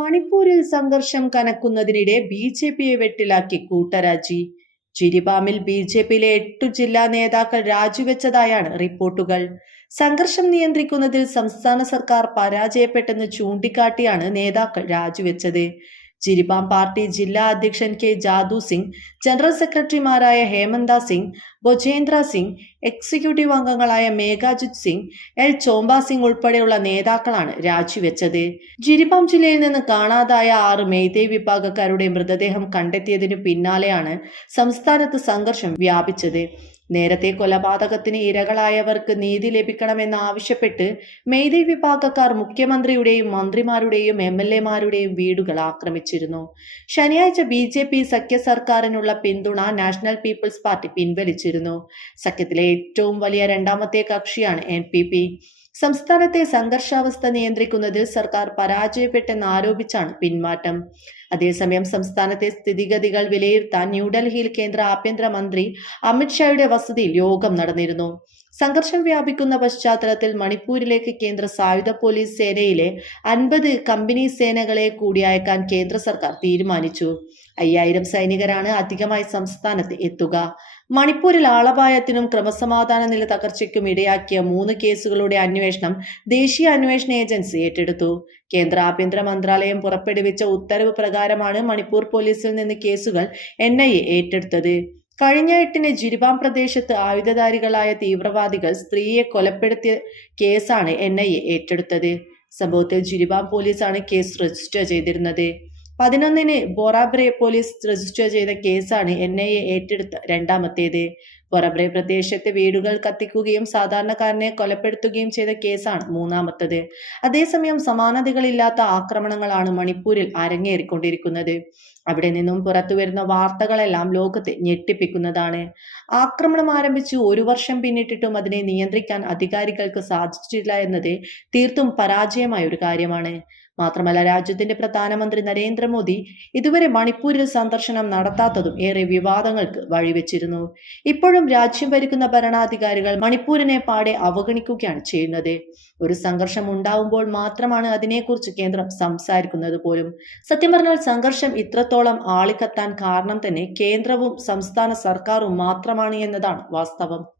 മണിപ്പൂരിൽ സംഘർഷം കനക്കുന്നതിനിടെ B J പിയെ വെട്ടിലാക്കി കൂട്ടരാജി. ചിരിബാമിൽ ബി ജെ പിയിലെ എട്ടു ജില്ലാ നേതാക്കൾ രാജിവെച്ചതായാണ് റിപ്പോർട്ടുകൾ. സംഘർഷം നിയന്ത്രിക്കുന്നതിൽ സംസ്ഥാന സർക്കാർ പരാജയപ്പെട്ടെന്ന് ചൂണ്ടിക്കാട്ടിയാണ് നേതാക്കൾ രാജിവെച്ചത്. ജിരിബാം പാർട്ടി ജില്ലാ അധ്യക്ഷൻ കെ ജാദു സിംഗ് ജനറൽ സെക്രട്ടറിമാരായ ഹേമന്ത സിംഗ് ബൊജേന്ദ്ര സിംഗ് എക്സിക്യൂട്ടീവ് അംഗങ്ങളായ മേഘാജിത് സിംഗ് എൽ ചോംബ സിംഗ് ഉൾപ്പെടെയുള്ള നേതാക്കളാണ് രാജിവെച്ചത്. ജിരിബാം ജില്ലയിൽ നിന്ന് കാണാതായ ആറ് മെയ്തേ വിഭാഗക്കാരുടെ മൃതദേഹം കണ്ടെത്തിയതിനു പിന്നാലെയാണ് സംസ്ഥാനത്ത് സംഘർഷം വ്യാപിച്ചത്. നേരത്തെ കൊലപാതകത്തിന് ഇരകളായവർക്ക് നീതി ലഭിക്കണമെന്ന് ആവശ്യപ്പെട്ട് മെയ്തേ വിഭാഗക്കാർ മുഖ്യമന്ത്രിയുടെയും മന്ത്രിമാരുടെയും എം എൽ എമാരുടെയും വീടുകൾ ആക്രമിച്ചിരുന്നു. ശനിയാഴ്ച ബി ജെ പി സഖ്യ സർക്കാരിനുള്ള പിന്തുണ നാഷണൽ പീപ്പിൾസ് പാർട്ടി പിൻവലിച്ചിരുന്നു സഖ്യത്തിലെ ഏറ്റവും വലിയ രണ്ടാമത്തെ കക്ഷിയാണ് എൻ പി പി സംസ്ഥാനത്തെ സംഘർഷാവസ്ഥ നിയന്ത്രിക്കുന്നതിൽ സർക്കാർ പരാജയപ്പെട്ടെന്ന് ആരോപിച്ചാണ് പിന്മാറ്റം. അതേസമയം സംസ്ഥാനത്തെ സ്ഥിതിഗതികൾ വിലയിരുത്താൻ ന്യൂഡൽഹിയിൽ കേന്ദ്ര ആഭ്യന്തരമന്ത്രി അമിത്ഷായുടെ വസതിയിൽ യോഗം നടന്നിരുന്നു. സംഘർഷം വ്യാപിക്കുന്ന പശ്ചാത്തലത്തിൽ മണിപ്പൂരിലേക്ക് കേന്ദ്ര സായുധ പോലീസ് സേനയിലെ അൻപത് കമ്പനി സേനകളെ കൂടി അയക്കാൻ കേന്ദ്ര സർക്കാർ തീരുമാനിച്ചു. അയ്യായിരം സൈനികരാണ് അധികമായി സംസ്ഥാനത്ത് എത്തുക. മണിപ്പൂരിൽ ആളപായത്തിനും ക്രമസമാധാന നില തകർച്ചയ്ക്കും ഇടയാക്കിയ മൂന്ന് കേസുകളുടെ അന്വേഷണം ദേശീയ അന്വേഷണ ഏജൻസി ഏറ്റെടുത്തു. കേന്ദ്ര ആഭ്യന്തര മന്ത്രാലയം പുറപ്പെടുവിച്ച ഉത്തരവ് പ്രകാരമാണ് മണിപ്പൂർ പോലീസിൽ നിന്ന് കേസുകൾ എൻ ഐ എ ഏറ്റെടുത്തത്. കഴിഞ്ഞ എട്ടിന് ജിരിബാം പ്രദേശത്ത് ആയുധധാരികളായ തീവ്രവാദികൾ സ്ത്രീയെ കൊലപ്പെടുത്തിയ കേസാണ് എൻ ഐ എ ഏറ്റെടുത്തത്. സംഭവത്തിൽ ജിരിബാം പോലീസാണ് കേസ് രജിസ്റ്റർ ചെയ്തിരുന്നത്. പതിനൊന്നിന് ബൊറാബ്രെ പോലീസ് രജിസ്റ്റർ ചെയ്ത കേസാണ് എൻ ഐ എ ഏറ്റെടുത്ത രണ്ടാമത്തേത്. ബൊറബ്രെ പ്രദേശത്തെ വീടുകൾ കത്തിക്കുകയും സാധാരണക്കാരനെ കൊലപ്പെടുത്തുകയും ചെയ്ത കേസാണ് മൂന്നാമത്തത്. അതേസമയം സമാനതകളില്ലാത്ത ആക്രമണങ്ങളാണ് മണിപ്പൂരിൽ അരങ്ങേറിക്കൊണ്ടിരിക്കുന്നത്. അവിടെ നിന്നും പുറത്തു വരുന്ന വാർത്തകളെല്ലാം ലോകത്തെ ഞെട്ടിപ്പിക്കുന്നതാണ്. ആക്രമണം ആരംഭിച്ചു ഒരു വർഷം പിന്നിട്ടിട്ടും അതിനെ നിയന്ത്രിക്കാൻ അധികാരികൾക്ക് സാധിച്ചിട്ടില്ല എന്നത് തീർത്തും പരാജയമായ ഒരു കാര്യമാണ്. മാത്രമല്ല രാജ്യത്തിന്റെ പ്രധാനമന്ത്രി നരേന്ദ്രമോദി ഇതുവരെ മണിപ്പൂരിൽ സന്ദർശനം നടത്താത്തതും ഏറെ വിവാദങ്ങൾക്ക് വഴിവെച്ചിരുന്നു. ഇപ്പോഴും രാജ്യം ഭരിക്കുന്ന ഭരണാധികാരികൾ മണിപ്പൂരിനെ പാടെ അവഗണിക്കുകയാണ് ചെയ്യുന്നത്. ഒരു സംഘർഷം ഉണ്ടാവുമ്പോൾ മാത്രമാണ് അതിനെക്കുറിച്ച് കേന്ദ്രം സംസാരിക്കുന്നത് പോലും. സത്യം പറഞ്ഞാൽ സംഘർഷം ഇത്രത്തോളം ആളിക്കത്താൻ കാരണം തന്നെ കേന്ദ്രവും സംസ്ഥാന സർക്കാരും മാത്രമാണ് എന്നതാണ് വാസ്തവം.